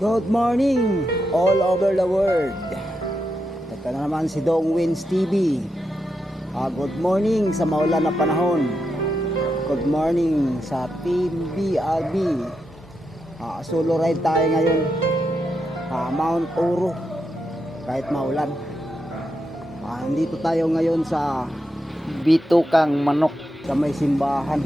Good morning all over the world. Ito na naman si Dong Wins TV. Good morning sa maulan na panahon. Good morning sa Team BRB. Solo ride tayo ngayon. Mount Oro. Kahit maulan. Nandito tayo ngayon sa Bitukang Manok sa may simbahan.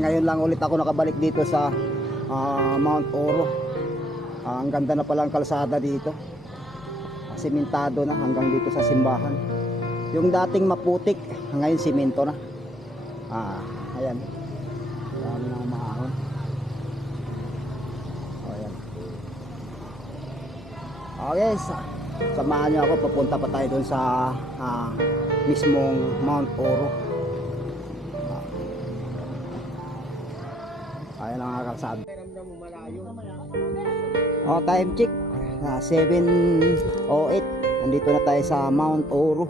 Ngayon lang ulit ako nakabalik dito sa Mount Oro. Ang ganda na pala ang kalsada dito. Simentado na hanggang dito sa simbahan. Yung dating maputik, ngayon simento na. Ayan. Dami na umahon. Ayan. Okay, samahan niyo ako. Papunta pa tayo doon sa mismong Mount Oro. Ayan ang kalsada. Time check 7:08. Nandito na tayo sa Mount Oro.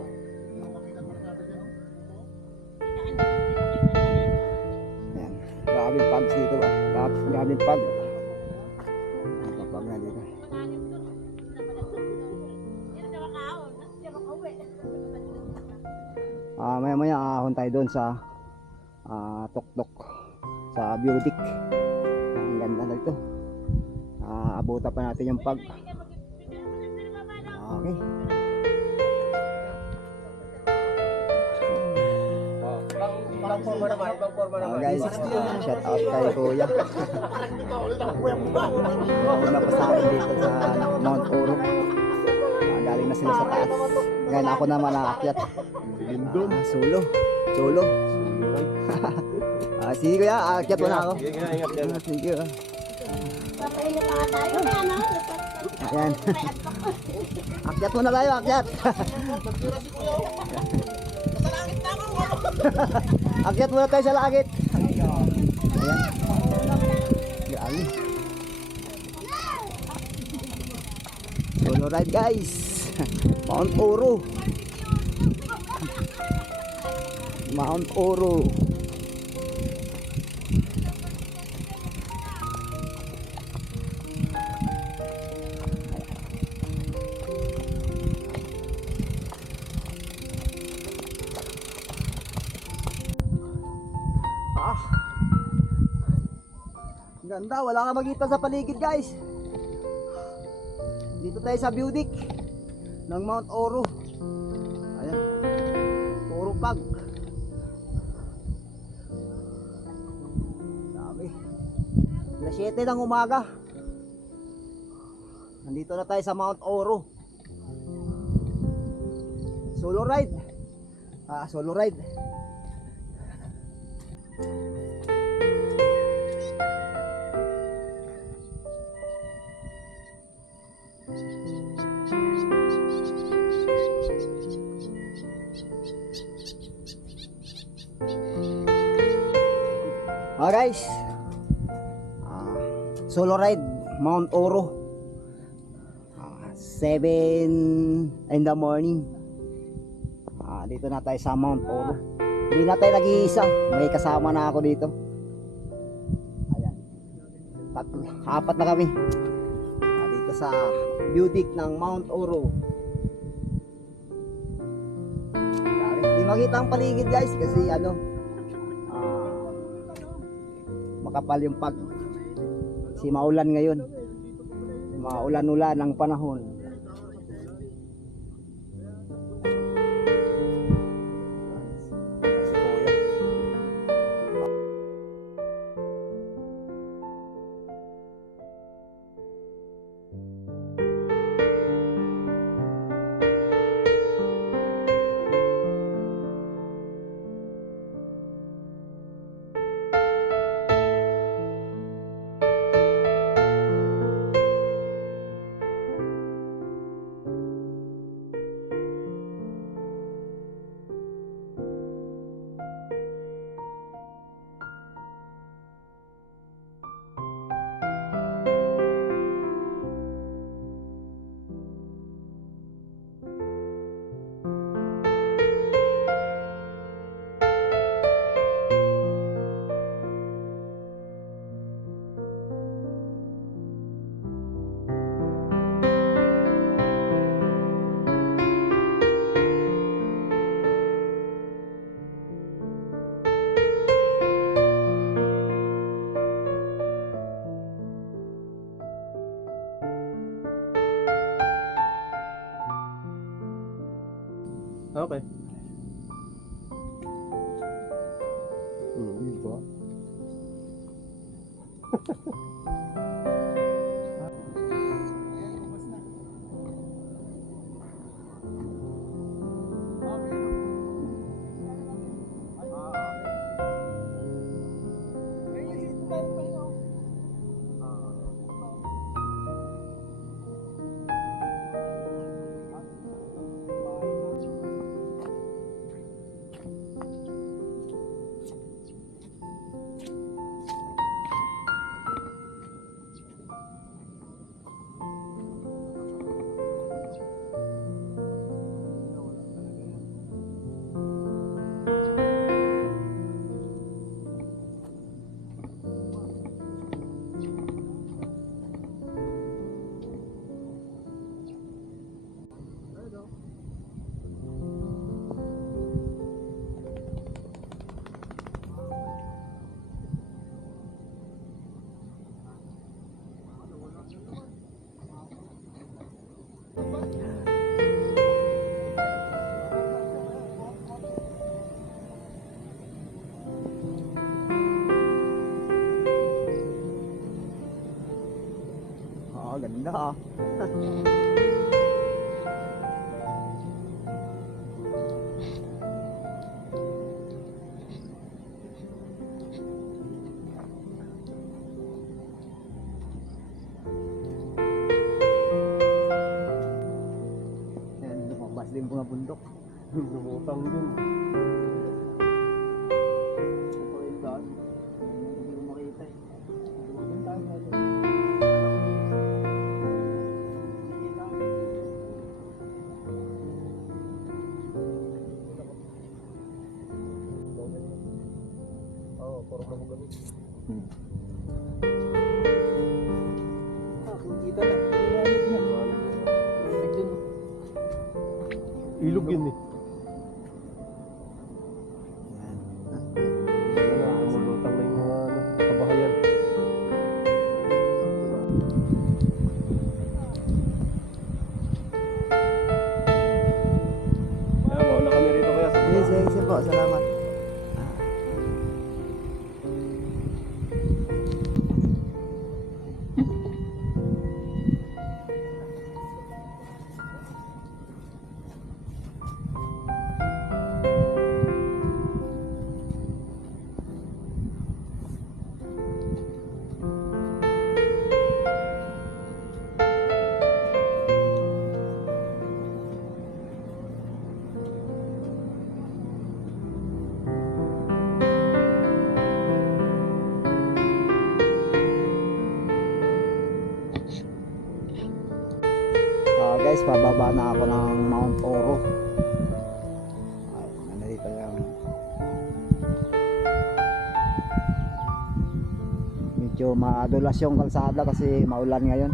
Ayan. Maraming pags dito ba? Maraming pag. Pag na dito. Maya ahon tayo doon sa Tuktok sa Beautic. Ang ganda na ito. Abutan pa natin yung pag. Okay. Guys, shout out kay Kuya. Napasakin dito sa Mount Oro. Galing na sila sa taas. Ngayon ako naman aakyat. Solo. Sige Kuya, aakyat mo na ako. Sige. Ayan. Akyat muna tayo, akyat. Akyat muna tayo sa langit. Ayan. Solo ride guys. Mount Oro. Mount Oro. Ganda, wala ka makita sa paligid guys. Dito tayo sa Beautic ng Mount Oro. Ayan. Oro pag. Dami. Alas 7 ng umaga. Nandito na tayo sa Mount Oro. Solo ride. Solo ride. Guys, solo ride Mount Oro, 7 in the morning. Dito na tayo sa Mount Oro. Hindi na tayo nag-iisa, may kasama na ako dito. Ayan, apat na kami dito sa Beautic ng Mount Oro. Hindi makita ang paligid guys kasi makapal yung pag. Kasi maulan ngayon. Maulan-ulan ang panahon. Okay. Yun po. Ganda ah. Yan, lumabas din mga bundok. Lumutang din. Ito yung daan. Hindi ko makita eh. Lumabas tayo natin. Puro ka mo ganun. Kita na. Iwanit na. Iwanit dun. Ilog yun eh. Lumulutang na yung mga kabahayan. Kaya mauna kami rito kaya sa Sige po, salamat. Guys, pababa na ako ng Mount Oro. Ay, nandito lang. Medyo madulas yung kalsada kasi maulan ngayon.